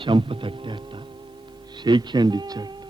చెంప తట్టాట shake hand ఇచ్చాడు.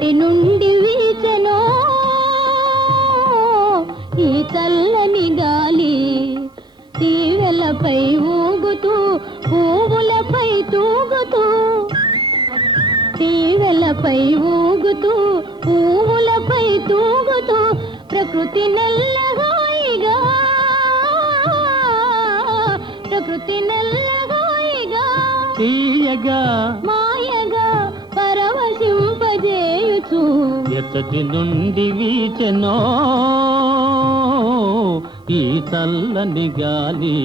ఎచ్చటి నుండి వీచెనో ఈ చల్లని గాలి తీగలపై ఊగుతూ పువ్వులపై తూగుతూ తీగలపై ఊగుతూ పువ్వులపై తూగుతూ ప్రకృతి నెల్లగాయిగా ప్రకృతి నెల్లగాయిగా తీయగా ఎచ్చటి నుండి వీచెనో ఈ చల్లని గాలి.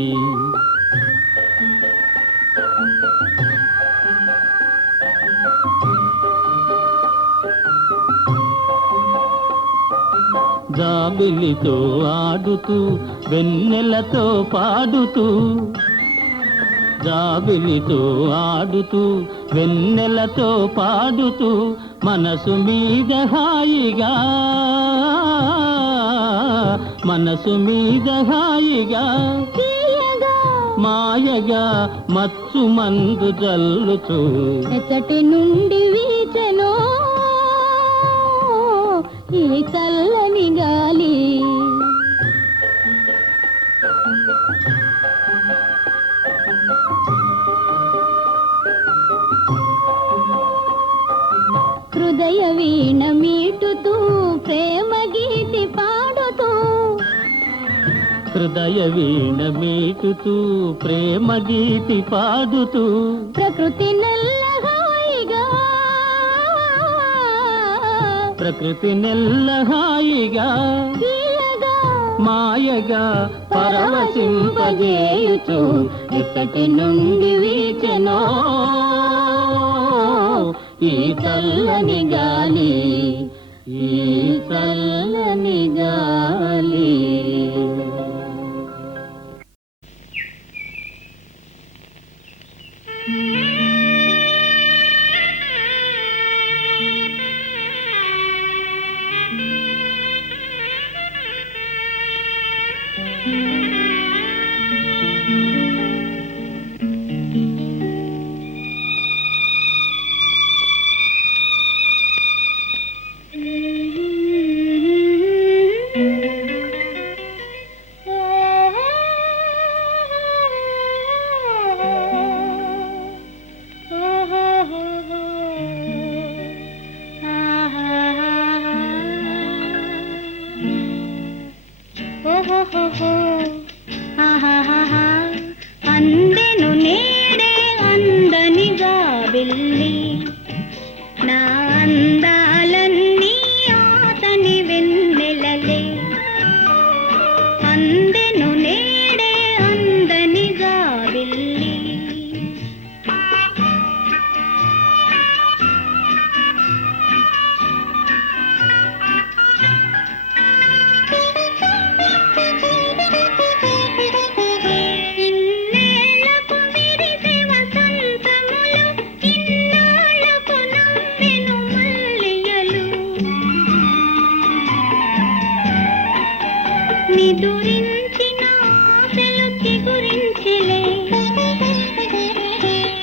జాబిలితో ఆడుతూ వెన్నెలతో పాడుతూ జాబిలితో ఆడుతూ వెన్నెలతో పాడుతూ మనసు మీద హాయిగా మనసు మీద హాయిగా మాయగా మచ్చు మందు జల్లుచూ. ఎచ్చటి నుండి వీచెనో ఈ చల్లని గాలి. హృదయ వీణ మీటుతూ ప్రేమ గీతి పాడుతూ. హృదయ వీణ మీటుతూ ప్రేమ గీతి పాడుతూ. ప్రకృతి నెల్లహాయిగా ప్రకృతి నెల్ల హాయిగా. తీయగా. మాయగా పరవశింపజేయుచు ఇక్కటి నుండి వీచెనో. ఈ చల్లని గాలి ఈ చల్లని గాలి. అందెను నేడే అందనిగా వెళ్ళి నా అందాల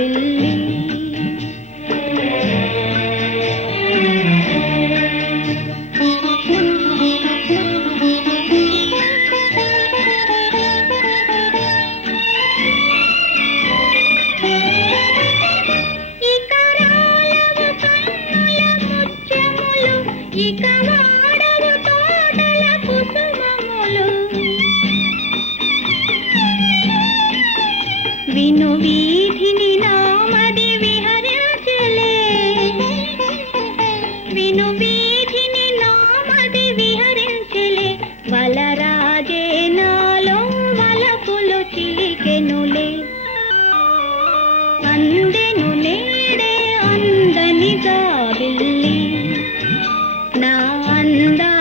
Bill கண்டா